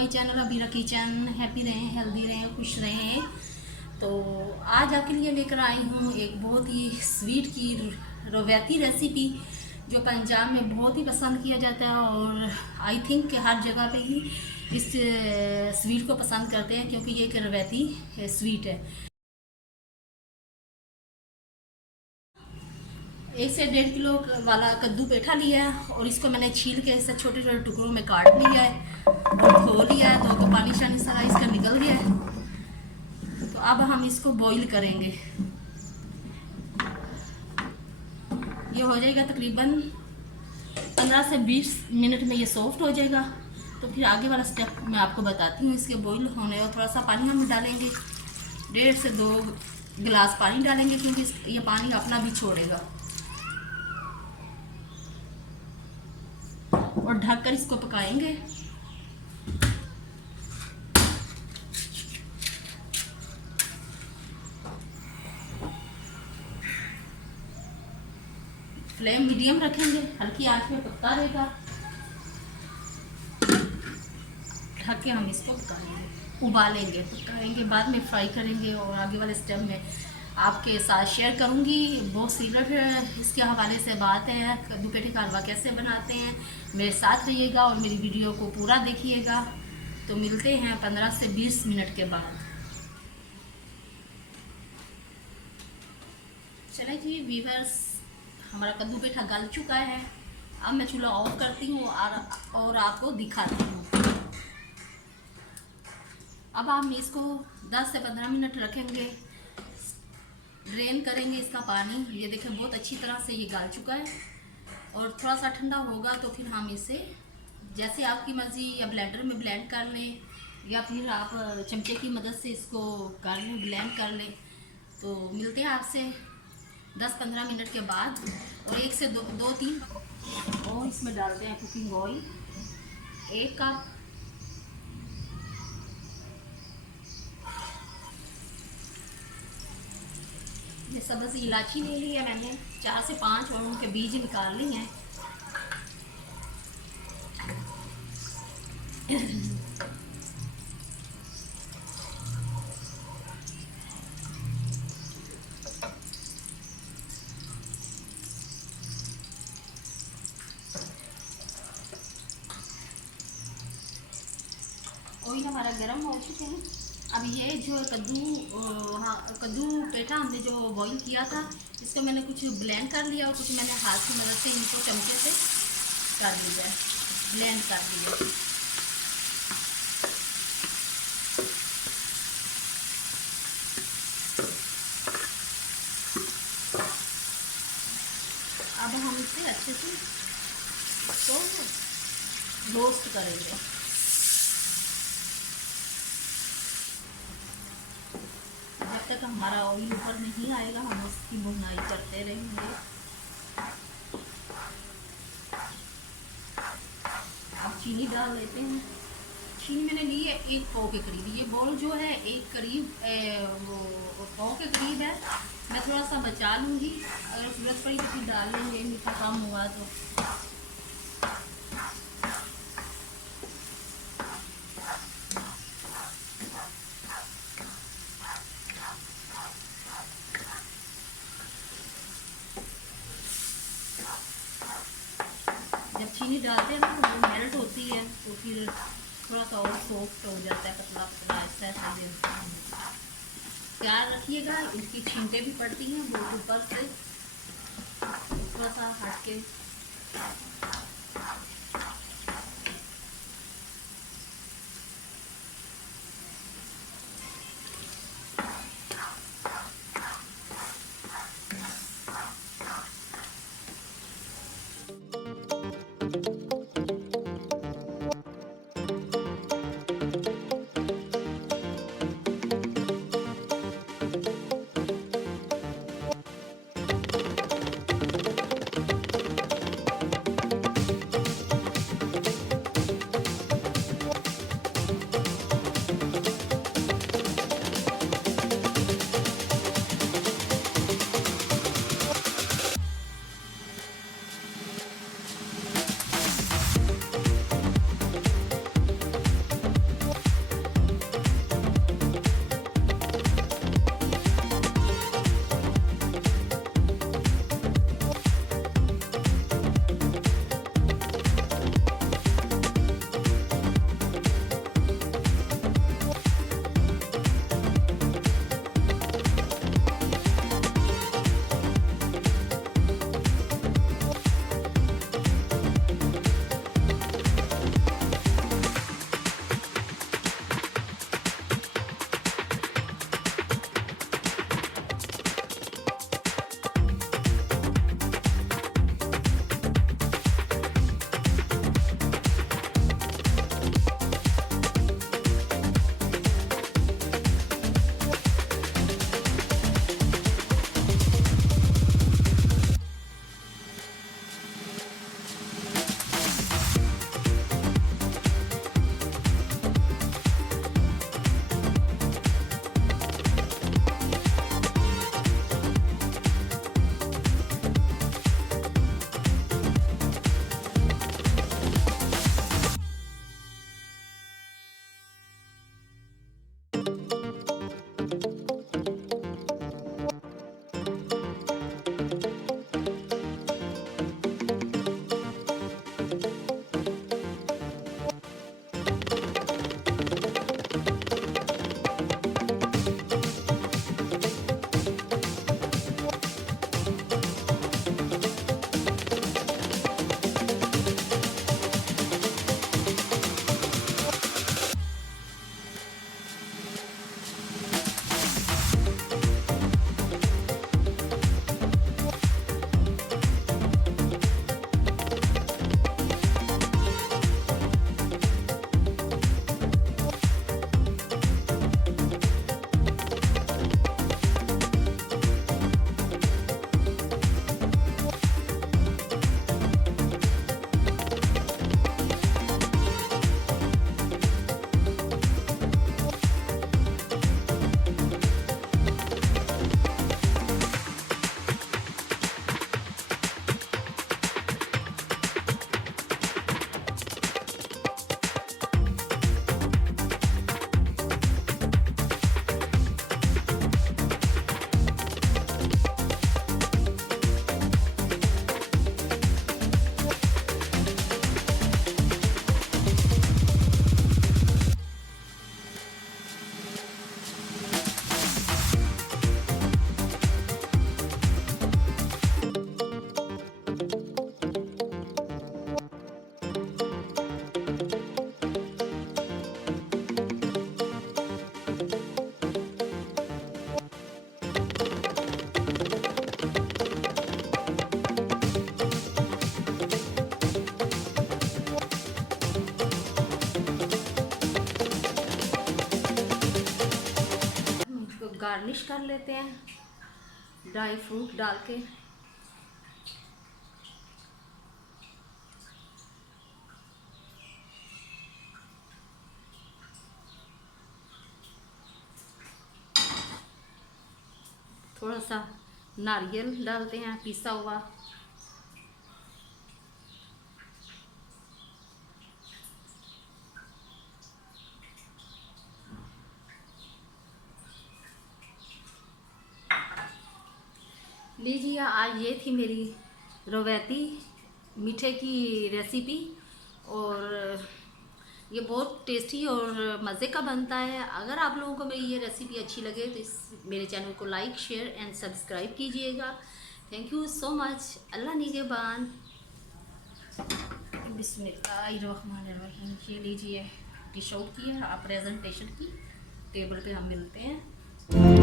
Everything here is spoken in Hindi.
My channel Abira kitchen. Happy रहें, हेल्दी रहें, खुश रहें। तो आज आपके लिए लेकर आई हूँ एक बहुत ही स्वीट की रवायती रेसिपी जो पंजाब में बहुत ही पसंद किया जाता है और आई थिंक कि हर जगह पे ही इस स्वीट को पसंद करते हैं क्योंकि ये एक रवायती स्वीट है। 1 से 1.5 किलो वाला कद्दू पेठा लिया है और इसको मैंने छील के इसे छोटे छोटे टुकड़ों में काट लिया है और धो लिया है। तो पानी शानी सारा इसका निकल गया है। तो अब हम इसको बॉईल करेंगे। ये हो जाएगा तकरीबन 15 से 20 मिनट में ये सॉफ्ट हो जाएगा। तो फिर आगे वाला स्टेप मैं आपको बताती हूँ। इसके बॉईल होने और थोड़ा सा पानी हम डालेंगे, 1.5 से 2 गिलास पानी डालेंगे क्योंकि ये पानी अपना भी छोड़ेगा। और ढककर इसको पकाएंगे। फ्लेम मीडियम रखेंगे, हल्की आंच में पकता रहेगा। ढक के हम इसको पकाएंगे, उबालेंगे, पकाएंगे, बाद में फ्राई करेंगे। और आगे वाले स्टेप में आपके साथ शेयर करूंगी। बहुत सीक्रेट इसके हवाले से बात है, कद्दू पेठे का हलवा कैसे बनाते हैं। मेरे साथ रहिएगा और मेरी वीडियो को पूरा देखिएगा। तो मिलते हैं 15 से 20 मिनट के बाद। चले जी व्यूअर्स, हमारा कद्दू पेठा गल चुका है। अब मैं चूल्हा ऑफ करती हूँ और आपको दिखाती हूँ। अब हम इसको 10 से 15 मिनट रखेंगे, ड्रेन करेंगे इसका पानी। ये देखें बहुत अच्छी तरह से ये गल चुका है। और थोड़ा सा ठंडा होगा तो फिर हम इसे जैसे आपकी मर्ज़ी या ब्लेंडर में ब्लेंड कर लें या फिर आप चमचे की मदद से इसको कर लें, ब्लेंड कर लें। तो मिलते हैं आपसे 10-15 मिनट के बाद। और 1 से 2-3 और इसमें डालते हैं कुकिंग ऑयल 1 कप। ये सब्ज़ इलायची ले ली है मैंने 4 से 5 और उनके बीज निकाल ली हैं। ऑयल हमारा गर्म हो चुके हैं। अब ये जो कद्दू पेठा हमने जो बॉईल किया था, इसको मैंने कुछ ब्लेंड कर लिया और कुछ मैंने हाथ की मदद से इनको चमचे से कर लिया है, ब्लेंड कर लिया। अब हम इसे अच्छे से तो रोस्ट करेंगे। जब तक हमारा ऑयल ऊपर नहीं आएगा हम उसकी भुनाई करते रहेंगे। अब चीनी डाल लेते हैं। चीनी मैंने ली है 1 पाव के करीब। ये बॉल जो है एक करीब वो पाव के करीब है। मैं थोड़ा सा बचा लूँगी, अगर ज़रूरत पड़ी तो फिर डाल लेंगे, मीठा कम हुआ तो। जब चीनी डालते हैं ना तो वो मेल्ट होती है तो फिर थोड़ा सा और सॉफ्ट हो जाता है, पतला पतला ऐसा ऐसा। ख्याल रखिएगा, इसकी छींटे भी पड़ती हैं बहुत ऊपर से, थोड़ा सा हट के। गार्निश कर लेते हैं ड्राई फ्रूट डाल के। थोड़ा सा नारियल डालते हैं पिसा हुआ। लीजिए, आज ये थी मेरी रवैती मीठे की रेसिपी, और ये बहुत टेस्टी और मज़े का बनता है। अगर आप लोगों को मेरी ये रेसिपी अच्छी लगे तो मेरे चैनल को लाइक, शेयर एंड सब्सक्राइब कीजिएगा। Thank you so much. Allah निगहबान। बिस्मिल्लाहिर्रहमानिर्रहीम। ये लीजिए डिश आउट की है, आप प्रेजेंटेशन की टेबल पे हम मिलते हैं।